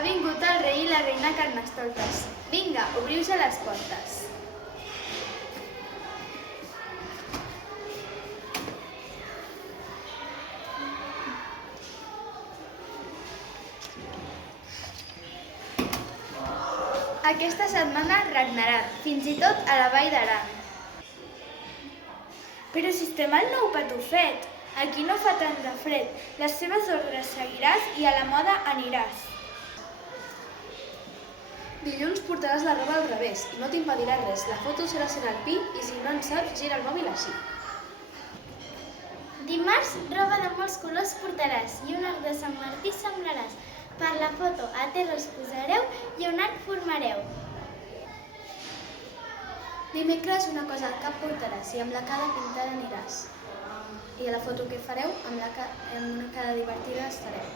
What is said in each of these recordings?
Ha vingut el rei i la reina Carnestoltes. Vinga, obriu-se les portes. Aquesta setmana regnaran, fins i tot a la Vall d'Aran. Però si estem al nou Patufet, aquí no fa tant de fred. Les seves ordres seguiràs i a la moda aniràs. Dilluns portaràs la roba al revés i no t'impedirà res. La foto serà sent el pi i si no en saps, gira el mòbil així. Dimarts, roba de molts colors portaràs i un arc de Sant Martí semblaràs. Per la foto a terra us posareu i un arc formareu. Dimecres una cosa al cap portaràs i amb la cara pintada aniràs. I a la foto que fareu, amb una cara divertida estareu.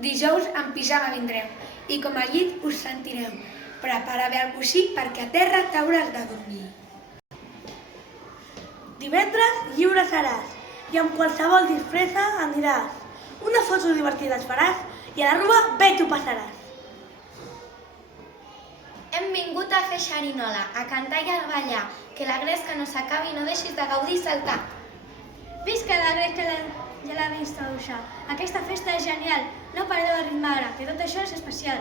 Dijous en pijama vindreu i com al llit us sentireu. Prepara bé el coixí perquè a terra t'hauràs de dormir. Divendres lliure seràs i amb qualsevol disfressa aniràs. Una foto divertida et faràs i a la roba bé t'ho passaràs. Hem vingut a fer xerinola, a cantar i a ballar. Que la gresca no s'acabi i no deixis de gaudir i saltar. Visca la gresca i la vista d'uixar. Aquesta festa és genial. No perdeu el ritme ara, que tot això és especial.